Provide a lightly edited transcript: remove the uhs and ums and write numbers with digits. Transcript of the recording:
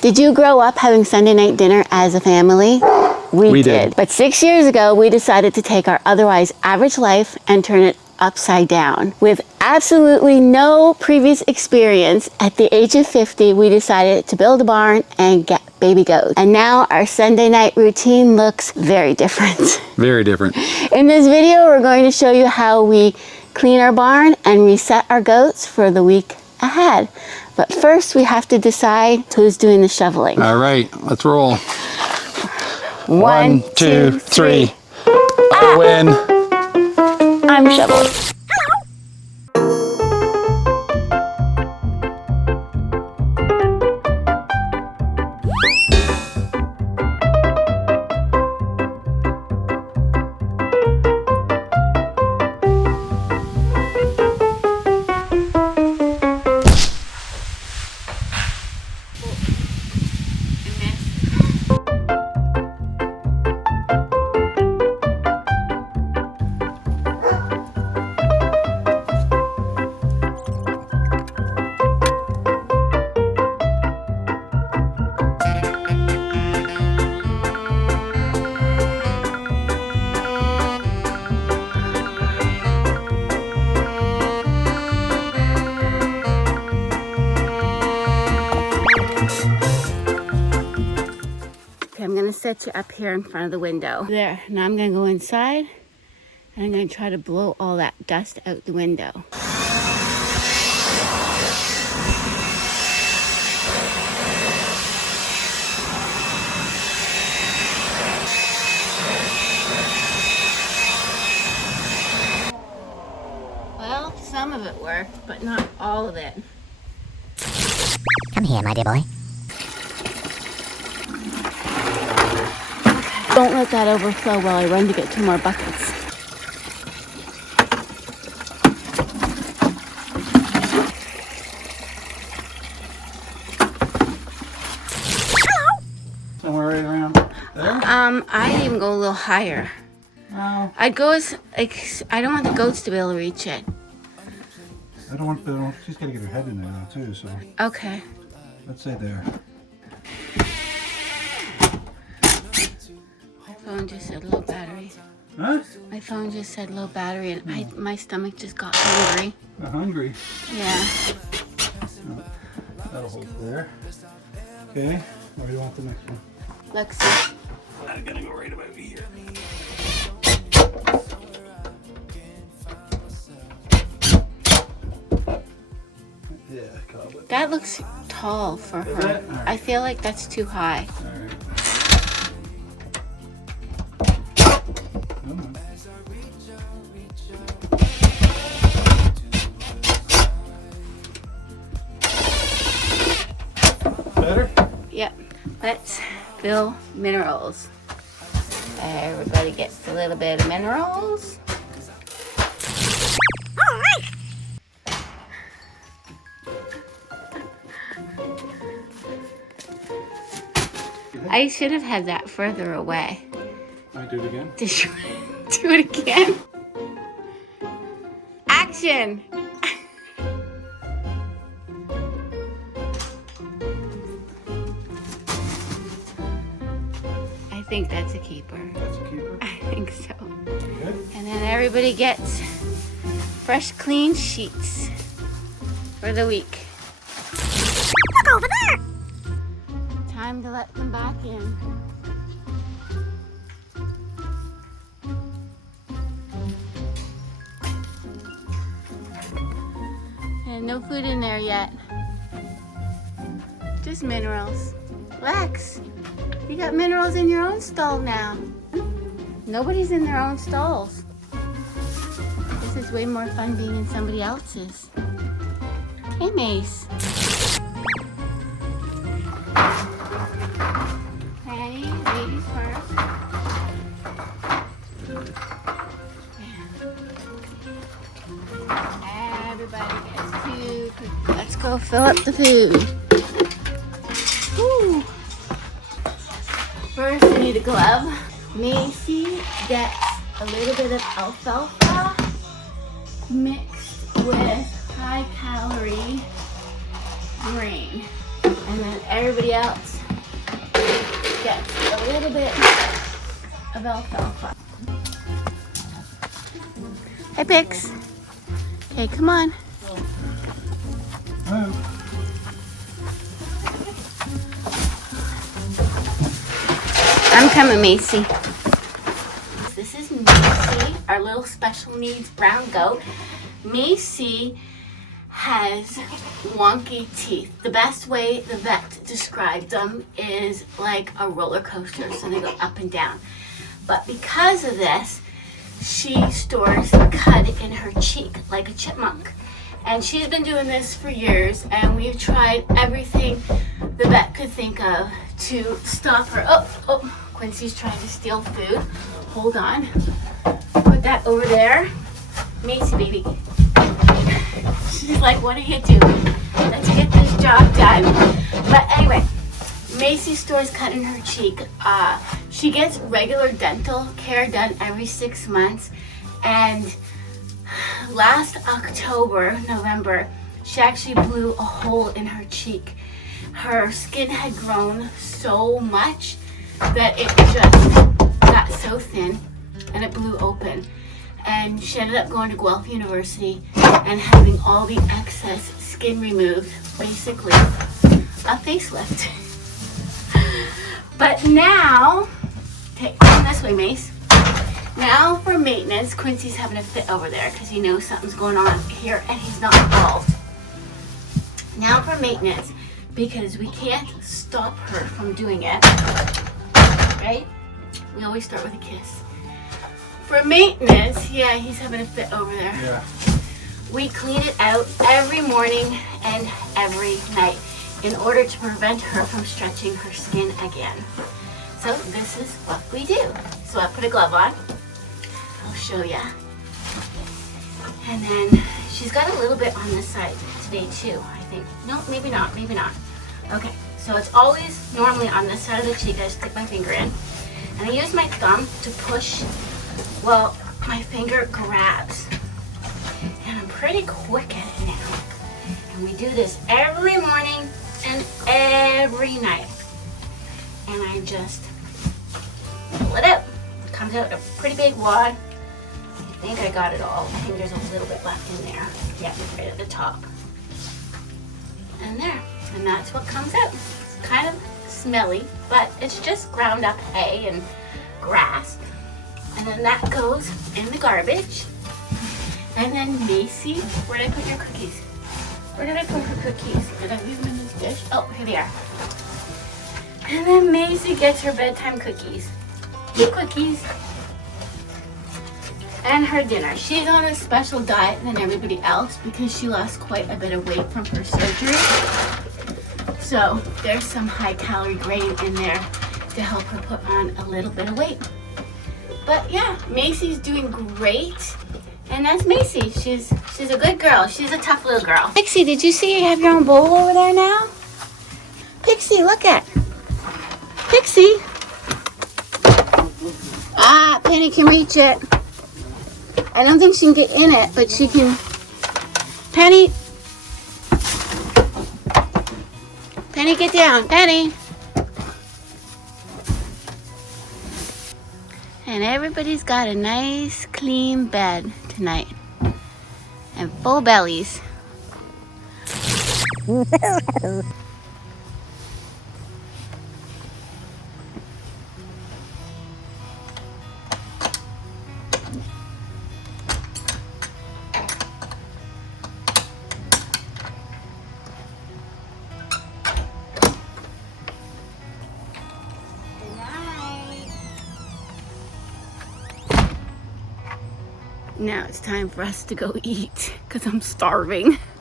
Did you grow up having Sunday night dinner as a family? We did. But 6 years ago, we decided to take our otherwise average life and turn it upside down. With absolutely no previous experience, at the age of 50, we decided to build a barn and get baby goats. And now our Sunday night routine looks very different. Very different. In this video, we're going to show you how we clean our barn and reset our goats for the week ahead. But first, we have to decide who's doing the shoveling. All right, let's roll. One, two, three. I win. I'm shoveling. I'm gonna set you up here in front of the window. There, now I'm gonna go inside and I'm gonna try to blow all that dust out the window. Well, some of it worked, but not all of it. Come here, my dear boy. Don't let that overflow while I run to get 2 more buckets. Somewhere right around there? I'd even go a little higher. No. I'd go as, like, I don't want the goats to be able to reach it. I don't want, she's got to get her head in there now too, so Okay. let's say there. My phone just said low battery. Huh? My phone just said low battery and my stomach just got hungry. I'm hungry. Yeah. That'll hold there. Okay, where do you want the next one? Let's see. I'm gonna go right about here. Yeah, cobweb. That looks tall for her. Right. I feel like that's too high. Alright. Come on. Better? Yep. Let's fill minerals. Everybody gets a little bit of minerals. I should have had that further away. I do it again. Did you do it again? Action! I think that's a keeper. That's a keeper. I think so. Good. And then everybody gets fresh, clean sheets for the week. Look over there! Time to let them back in. And no food in there yet. Just minerals. Lex, you got minerals in your own stall now. Nobody's in their own stalls. This is way more fun being in somebody else's. Hey, Mace. Hey, ladies first. Everybody gets food. Let's go fill up the food. Woo. First, I need a glove. Macy gets a little bit of alfalfa mixed with high-calorie grain. And then everybody else gets a little bit of alfalfa. Hey, Pix. Okay, come on. Oh. I'm coming, Macy. This is Macy, our little special needs brown goat. Macy has wonky teeth. The best way the vet described them is like a roller coaster, so they go up and down. But because of this, she stores cud in her cheek like a chipmunk. And she's been doing this for years, and we've tried everything the vet could think of to stop her. Oh, Quincy's trying to steal food. Hold on. Put that over there. Macy, baby. She's like, what are you doing? Let's get this job done. But anyway, Macy stores cud in her cheek. She gets regular dental care done every 6 months. And last November, she actually blew a hole in her cheek. Her skin had grown so much that it just got so thin and it blew open. And she ended up going to Guelph University and having all the excess skin removed, basically a facelift. But now, come this way, Mace. Now for maintenance, Quincy's having a fit over there because he knows something's going on here and he's not involved. Now for maintenance, because we can't stop her from doing it, right? We always start with a kiss. For maintenance, yeah, he's having a fit over there. Yeah. We clean it out every morning and every night in order to prevent her from stretching her skin again. So this is what we do. So I put a glove on. I'll show ya. And then she's got a little bit on this side today too, I think. No, maybe not, maybe not. Okay, so it's always normally on this side of the cheek. I stick my finger in. And I use my thumb to push. Well, my finger grabs. And I'm pretty quick at it now. And we do this every morning and every night. And I just pull it out. It comes out a pretty big wad. I think I got it all. I think there's a little bit left in there. Yeah, right at the top. And there. And that's what comes out. It's kind of smelly, but it's just ground up hay and grass. And then that goes in the garbage. And then Macy, where did I put your cookies? Where did I put her cookies? Did I leave them in this dish? Oh, here they are. And then Macy gets her bedtime cookies. The cookies. And her dinner. She's on a special diet than everybody else because she lost quite a bit of weight from her surgery. So there's some high calorie grain in there to help her put on a little bit of weight. But yeah, Macy's doing great. And that's Macy. She's a good girl. She's a tough little girl. Pixie, did you see you have your own bowl over there now? Pixie, look at. Pixie. Ah, Penny can reach it. I don't think she can get in it, but she can. Penny. Penny, get down. Penny. And everybody's got a nice clean bed tonight. And full bellies. Now it's time for us to go eat because I'm starving.